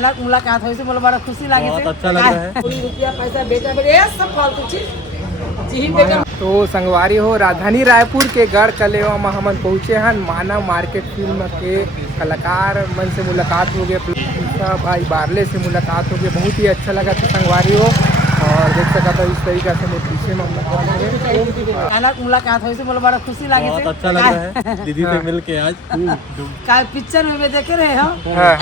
अचानक मुलाकात हुई से बोले बड़ा खुशी लगी बहुत अच्छा लग रहा है। रुपया पैसा बेटा बेटे ये सब फालतू चीज जी बेटा। तो संगवारी हो राजधानी रायपुर के गढ़ कलेवा में हमन पहुँचे हैं। मानव मार्केट फिल्म के कलाकार मन से मुलाकात हो गया, भाई बारले से मुलाकात हो गई। बहुत ही अच्छा लगा था संगवारी हो। और देख सका था इस तरीका से मेरे पीछे में अचानक मुलाकात हुई से बोले बड़ा खुशी लगी बहुत अच्छा लग रहा है दीदी से मिल के आज। का पिक्चर में देखे रहे हो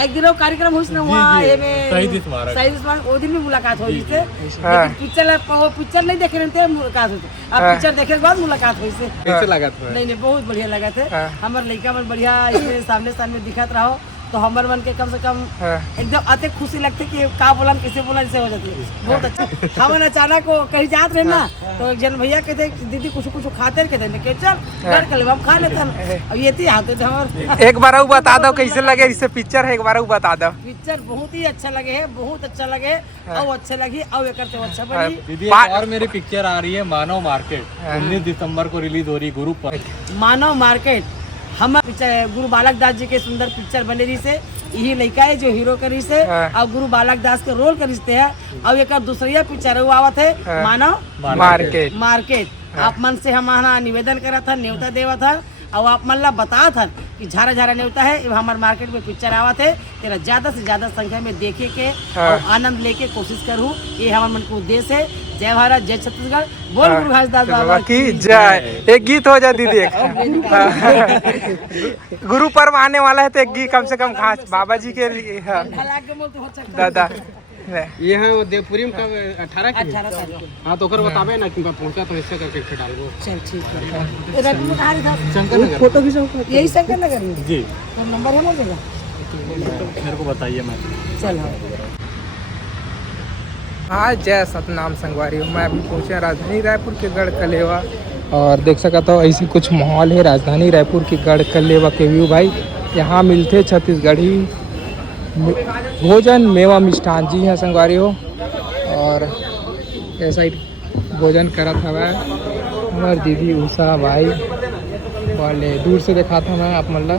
एक दिन कार्यक्रम हुई ना वहाँ शहीद स्मारक वो दिन भी मुलाकात हुई से, लेकिन पिक्चर नहीं देखे रहे थे मुलाकात हुई। अब पिक्चर देखे के बाद मुलाकात हुई से। कैसे लगा था? नहीं बहुत बढ़िया लगा थे। हमारे लड़का मन बढ़िया इसमें सामने दिखत रहो तो हमार मन के कम से कम एकदम अति खुशी लगती कि का बोला कैसे बोला ऐसे हो जाती है। बहुत अच्छा। हम अचानक कहीं जाते रहे ना तो एक जन भैया कहते दीदी कुछ खाते कहते चल घर कर हम खा लेते हैं। ये थी आते थे हमारे। एक बार बता दो कैसे लगे इससे पिक्चर है, एक बार बता दो। पिक्चर बहुत ही अच्छा लगे है, बहुत अच्छा लगे और अच्छे लगी और ये करते अच्छा बनी। दीदी और मेरी पिक्चर आ रही है मानव मार्केट, 19 दिसंबर को रिलीज हो रही गुरु पर। मानव मार्केट हम पिक्चर गुरु बालक दास जी के सुंदर पिक्चर बने रही से यही लड़का है जो हीरो करी से और गुरु बालक दास के रोल करी है। और एक दूसरिया पिक्चर आवत है मानव मार्केट। आप मन से हमारा निवेदन करा था, न्योता देवा था और आप मन ला बता था कि झारा झारा न्योता है हमारे मार्केट में पिक्चर आवत है, तेरा ज्यादा से ज्यादा संख्या में देखे के और आनंद लेके कोशिश करूँ, ये हमारे मन को उद्देश्य है। जय भारत जय छत्तीसगढ़, बोल गुरु घासदास बाबा की जय। एक गीत हो जाए दीदी। गुरु पर्व आने वाला है तो एक गीत कम से कम घास बाबा जी के लिए दादा ये है वो देवपुरी में कब 18 तारीख। हाँ तो कर बताबे ना कि पहुंचा तो ऐसे करके डालबो। चल ठीक है। शंकर नगर फोटो भी यही शंकर नगर में जी तो नंबर है ना देगा मेरे को बताइए। मैं चल हाँ जय सतनाम संगवारी हो। मैं अभी पहुँचे राजधानी रायपुर के गढ़ कलेवा और देख सका तो ऐसी कुछ माहौल है राजधानी रायपुर के गढ़ कलेवा के व्यू। भाई यहाँ मिलते छत्तीसगढ़ी भोजन मेवा मिष्ठान जी हैं संगवारी हो। और ऐसा ही भोजन करा था मैं हमारी दीदी उषा भाई वाले दूर से देखा था मैं आप मतलब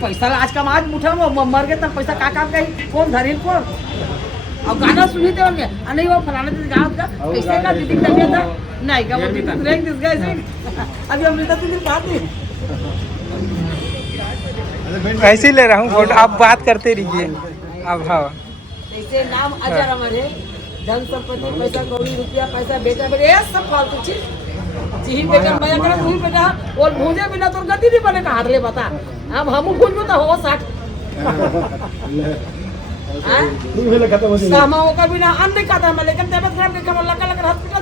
पैसा आज का आज मुठा मर गए तब पैसा का काम कही कौन धरिल कौन और गाना सुनी थे उनके नहीं वो फलाने दिन गाँव का पैसे का दीदी कर दिया था नहीं का वो दिस गाइस अभी अमृता दीदी कहा थी ऐसे ही ले रहा हूँ फोटो, आप बात करते रहिए। अब हाँ ऐसे नाम अजर अमर है, धन संपत्ति पैसा कौड़ी रुपया पैसा बेटा बेटे ये सब फालतू चीज जी बेटा मैं कर तू बेटा और भूजे बिना तो गति नहीं बने कहां रे बता। अब हम भूल तो हो 60 हां खत्म हो गया। सामा होकर बिना अन्न खाता मैं लेकिन तबियत खराब के लगा हॉस्पिटल